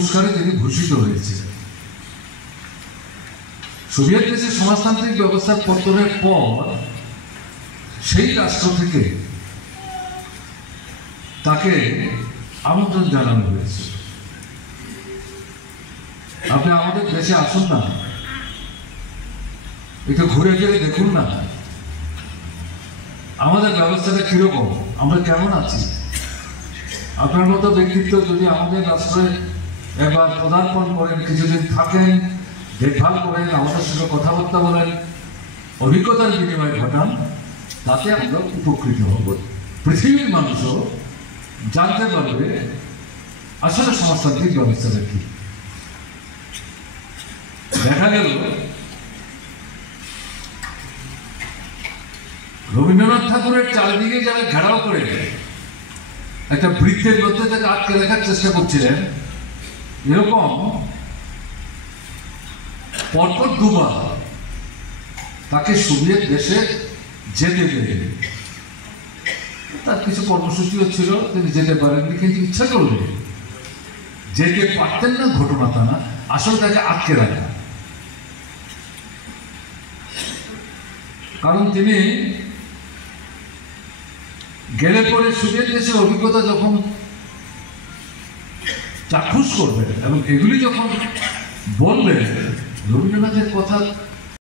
পুরস্কারে তিনি ভূষিত হয়েছিলেন। সোভিয়েত দেশের সমাজতান্ত্রিক ব্যবস্থার পতনের পর সেই রাষ্ট্র থেকে তাকে আমন্ত্রণ জানানো হয়েছে, আপনি আমাদের দেশে আসুন না, একটু ঘুরে ফিরে দেখুন না আমাদের ব্যবস্থাটা কিরকম, আমরা কেমন আছি। আপনার মতো ব্যক্তিত্ব যদি আমাদের রাষ্ট্রে একবার পদার্পণ করেন, কিছুদিন থাকেন, দেখভাল করেন, আমাদের সঙ্গে কথাবার্তা বলেন, অভিজ্ঞতার বিনিময় ঘটান, তাতে আমরা উপকৃত হব। পৃথিবীর মানুষও জানতে পারবে আসলে সমাজতান্ত্রিক ব্যবস্থাটা কি। দেখা গেল রবীন্দ্রনাথ ঠাকুরের চারিদিকে যারা ঘেরাও করে একটা বৃত্তের মধ্যে তাকে আটকে রাখার চেষ্টা করছিলেন, এরকম পরপর দুবার তাকে সোভিয়েত দেশে যেতে দেবে। তার কিছু কর্মসূচিও ছিল, তিনি যেতে পারেননি, কিন্তু ইচ্ছা করলে যেতে পারতেন না ঘটনা তা না, আসলে তাকে আটকে রাখা। কারণ তিনি গেলে পরে সোভিয়েত দেশের অভিজ্ঞতা যখন চাক্ষুষ করবেন এবং এগুলি যখন বলবেন, রবীন্দ্রনাথের কথা